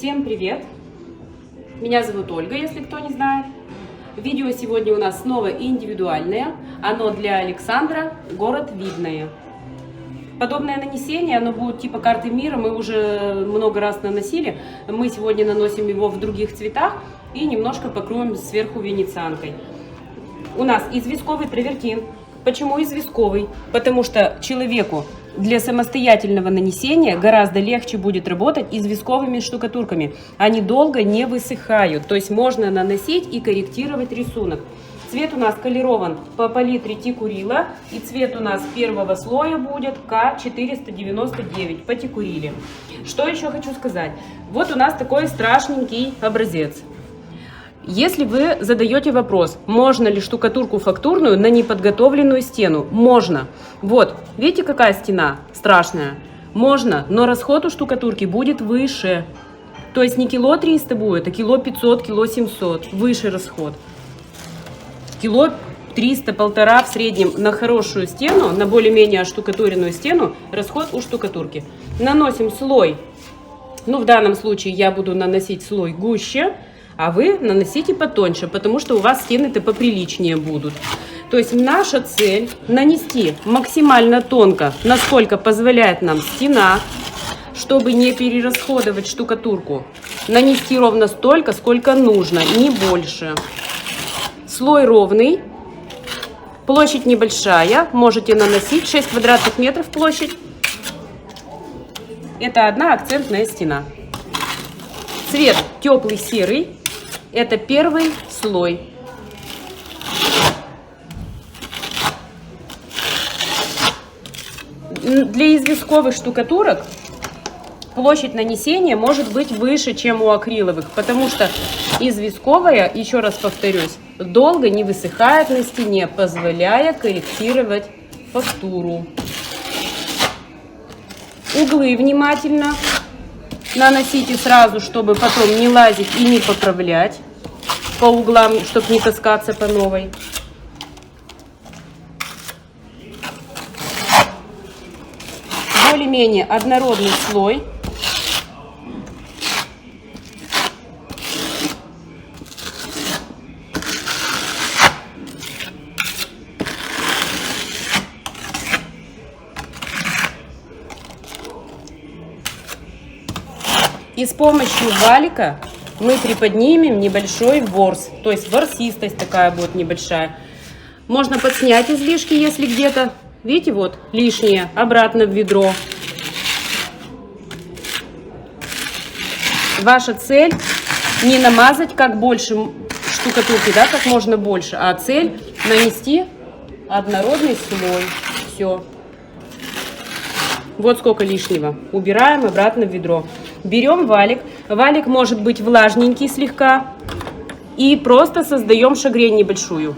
Всем привет! Меня зовут Ольга, если кто не знает. Видео сегодня у нас снова индивидуальное. Оно для Александра, город Видное. Подобное нанесение, оно будет типа карты мира, мы уже много раз наносили. Мы сегодня наносим его в других цветах и немножко покроем сверху венецианкой. У нас известковый травертин. Почему известковый? Потому что человеку для самостоятельного нанесения гораздо легче будет работать известковыми штукатурками. Они долго не высыхают, то есть можно наносить и корректировать рисунок. Цвет у нас колерован по палитре Тикурила, и цвет у нас первого слоя будет К499 по Тикуриле. Что еще хочу сказать? Вот у нас такой страшненький образец. Если вы задаете вопрос, можно ли штукатурку фактурную на неподготовленную стену, можно. Вот, видите, какая стена страшная? Можно, но расход у штукатурки будет выше. То есть не кило 300 будет, а кило 500, кило 700, выше расход. Кило 300, полтора в среднем на хорошую стену, на более-менее оштукатуренную стену, расход у штукатурки. Наносим слой, в данном случае я буду наносить слой гуще, а вы наносите потоньше, потому что у вас стены-то поприличнее будут. То есть наша цель нанести максимально тонко, насколько позволяет нам стена, чтобы не перерасходовать штукатурку. Нанести ровно столько, сколько нужно, не больше. Слой ровный, площадь небольшая, можете наносить 6 квадратных метров площадь. Это одна акцентная стена. Цвет теплый серый. Это первый слой. Для известковых штукатурок площадь нанесения может быть выше, чем у акриловых, потому что известковая, еще раз повторюсь, долго не высыхает на стене, позволяя корректировать фактуру. Углы внимательно наносите сразу, чтобы потом не лазить и не поправлять по углам, чтобы не таскаться по новой. Более-менее однородный слой. И с помощью валика мы приподнимем небольшой ворс, то есть ворсистость такая будет небольшая. Можно подснять излишки, если где-то, видите, вот лишнее, обратно в ведро. Ваша цель не намазать как больше штукатурки, да, как можно больше, а цель нанести однородный слой. Все. Вот сколько лишнего. Убираем обратно в ведро. Берем валик. Валик может быть влажненький слегка. И просто создаем шагрень небольшую.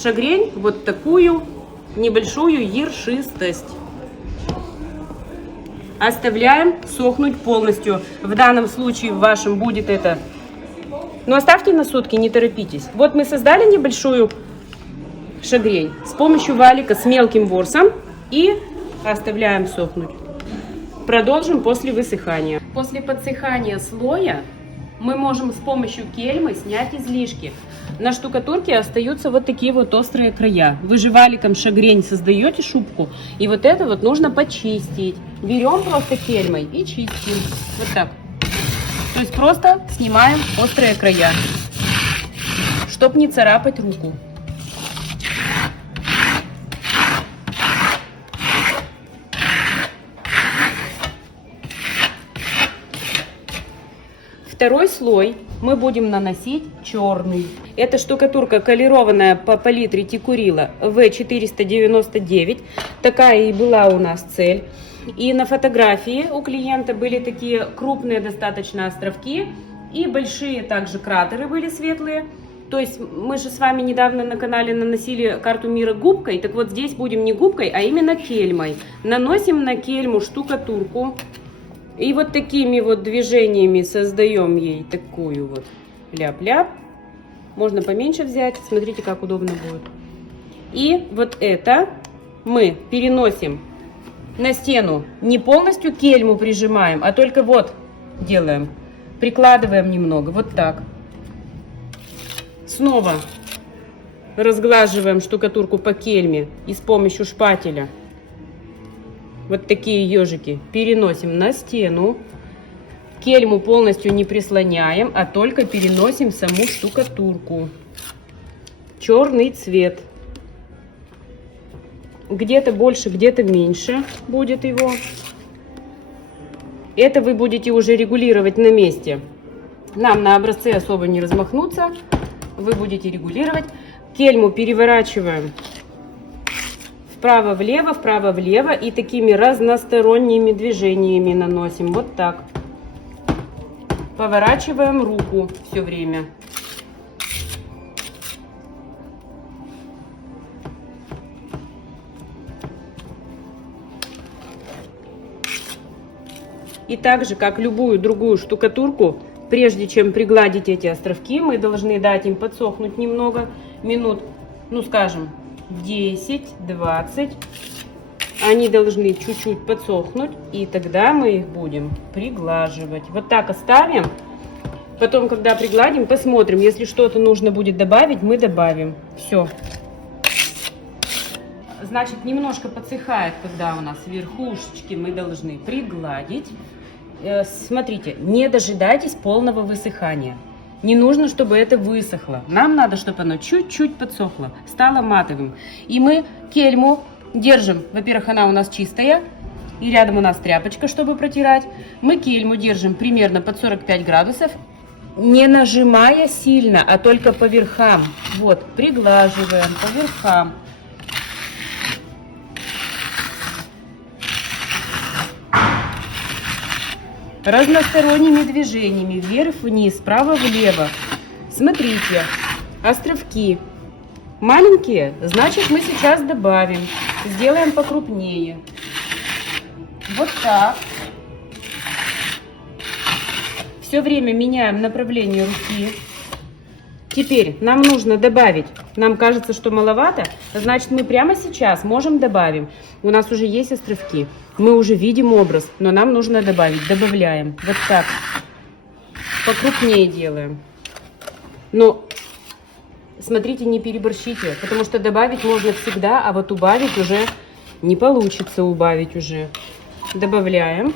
Шагрень вот такую небольшую ершистость. Оставляем сохнуть полностью. В данном случае в вашем будет это. Но оставьте на сутки, не торопитесь. Вот мы создали небольшую шагрень с помощью валика с мелким ворсом. И оставляем сохнуть. Продолжим после высыхания. После подсыхания слоя мы можем с помощью кельмы снять излишки. На штукатурке остаются вот такие вот острые края. Вы же валиком шагрень создаете шубку, и вот это вот нужно почистить. Берем просто кельмой и чистим. Вот так. То есть просто снимаем острые края, чтобы не царапать руку. Второй слой мы будем наносить черный. Это штукатурка колерованная по палитре Тикурила В499. Такая и была у нас цель. И на фотографии у клиента были такие крупные достаточно островки. И большие также кратеры были светлые. То есть мы же с вами недавно на канале наносили карту мира губкой. Так вот здесь будем не губкой, а именно кельмой. Наносим на кельму штукатурку. И вот такими вот движениями создаем ей такую вот ляп-ляп. Можно поменьше взять, смотрите, как удобно будет. И вот это мы переносим на стену. Не полностью кельму прижимаем, а только вот делаем? Прикладываем немного, вот так. Снова разглаживаем штукатурку по кельме и с помощью шпателя вот такие ежики переносим на стену. Кельму полностью не прислоняем, а только переносим саму штукатурку. Черный цвет. Где-то больше, где-то меньше будет его. Это вы будете уже регулировать на месте. Нам на образце особо не размахнуться. Вы будете регулировать. Кельму переворачиваем вправо-влево и такими разносторонними движениями наносим. Вот так. Поворачиваем руку все время. И так же, как любую другую штукатурку, прежде чем пригладить эти островки, мы должны дать им подсохнуть немного, минут, ну скажем, 10-20. Они должны чуть-чуть подсохнуть, и тогда мы их будем приглаживать. Вот так оставим. Потом, когда пригладим, посмотрим. Если что-то нужно будет добавить, мы добавим. Все. Значит, немножко подсыхает, когда у нас верхушечки мы должны пригладить. Смотрите, не дожидайтесь полного высыхания. Не нужно, чтобы это высохло. Нам надо, чтобы оно чуть-чуть подсохло, стало матовым. И мы кельму держим. Во-первых, она у нас чистая. И рядом у нас тряпочка, чтобы протирать. Мы кельму держим примерно под 45 градусов. Не нажимая сильно, а только по верхам. Вот, приглаживаем по верхам. Разносторонними движениями, вверх-вниз, вправо-влево. Смотрите, островки маленькие, значит, мы сейчас добавим. Сделаем покрупнее. Вот так. Все время меняем направление руки. Теперь нам нужно добавить. Нам кажется, что маловато, значит, мы прямо сейчас можем добавим. У нас уже есть островки. Мы уже видим образ, но нам нужно добавить. Добавляем. Вот так. Покрупнее делаем. Но смотрите, не переборщите, потому что добавить можно всегда, а вот убавить уже не получится. Убавить уже. Добавляем.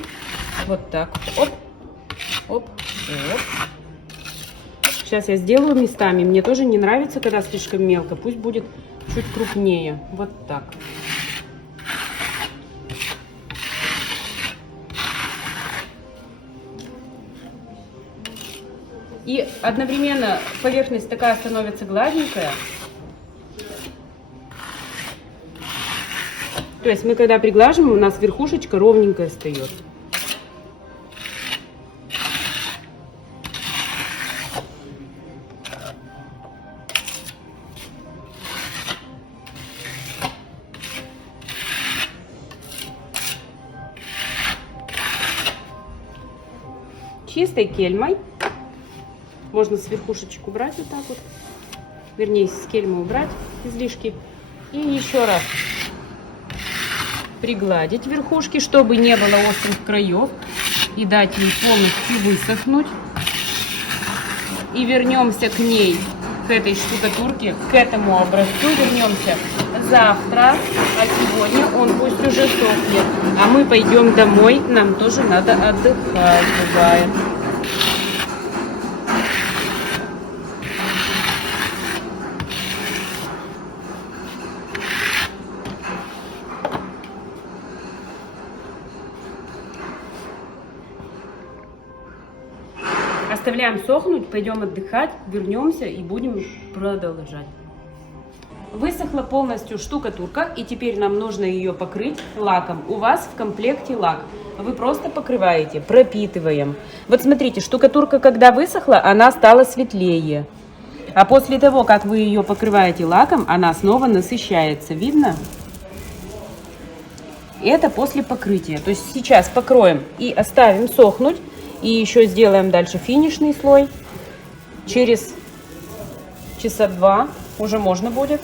Вот так. Оп, оп, оп. Сейчас я сделаю местами. Мне тоже не нравится, когда слишком мелко. Пусть будет чуть крупнее. Вот так. И одновременно поверхность такая становится гладенькая. То есть мы когда приглаживаем, у нас верхушечка ровненькая встает. Чистой кельмой. Можно с верхушечек убрать вот так вот. Вернее, с кельмы убрать излишки. И еще раз пригладить верхушки, чтобы не было острых краев. И дать ей полностью высохнуть. И вернемся к ней, к этой штукатурке, к этому образцу вернемся завтра. А сегодня он пусть уже сохнет. А мы пойдем домой. Нам тоже надо отдыхать, бывает. Оставляем сохнуть, пойдем отдыхать, вернемся и будем продолжать. Высохла полностью штукатурка, и теперь нам нужно ее покрыть лаком. У вас в комплекте лак. Вы просто покрываете, пропитываем. Вот смотрите, штукатурка, когда высохла, она стала светлее. А после того, как вы ее покрываете лаком, она снова насыщается. Видно? Это после покрытия. То есть сейчас покроем и оставим сохнуть. И еще сделаем дальше финишный слой. Через часа 2 уже можно будет.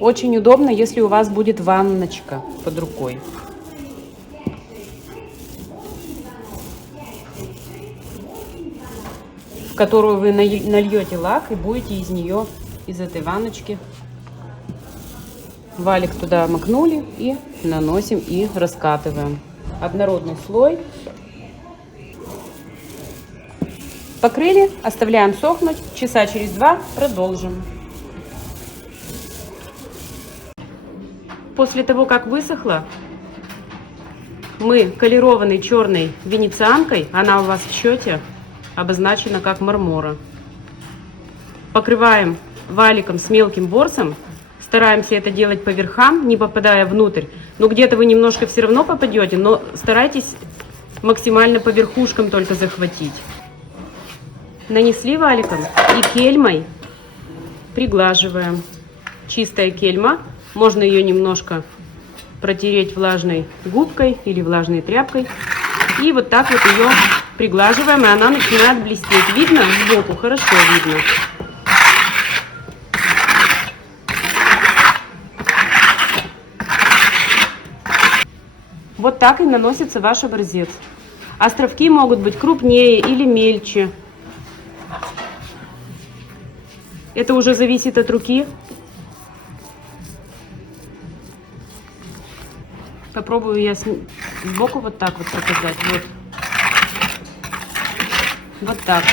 Очень удобно, если у вас будет ванночка под рукой. В которую вы нальете лак и будете из этой ванночки валик туда макнули и наносим и раскатываем. Однородный слой. Покрыли, оставляем сохнуть. Часа через 2 продолжим. После того, как высохло, мы колерованной черной венецианкой, она у вас в счете обозначена как мармора, покрываем валиком с мелким ворсом. Стараемся это делать по верхам, не попадая внутрь. Но где-то вы немножко все равно попадете, но старайтесь максимально по верхушкам только захватить. Нанесли валиком и кельмой приглаживаем. Чистая кельма. Можно ее немножко протереть влажной губкой или влажной тряпкой. И вот так вот ее приглаживаем, и она начинает блестеть. Видно сбоку? Хорошо видно. Вот так и наносится ваш образец. Островки могут быть крупнее или мельче. Это уже зависит от руки. Попробую я сбоку вот так вот показать. Вот. Вот так.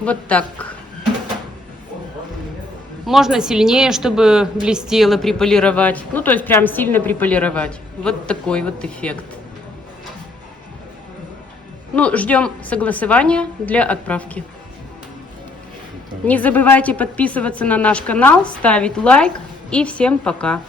Вот так. Можно сильнее, чтобы блестело, приполировать. Ну, то есть прям сильно приполировать. Вот такой вот эффект. Ну, ждем согласования для отправки. Не забывайте подписываться на наш канал, ставить лайк. И всем пока.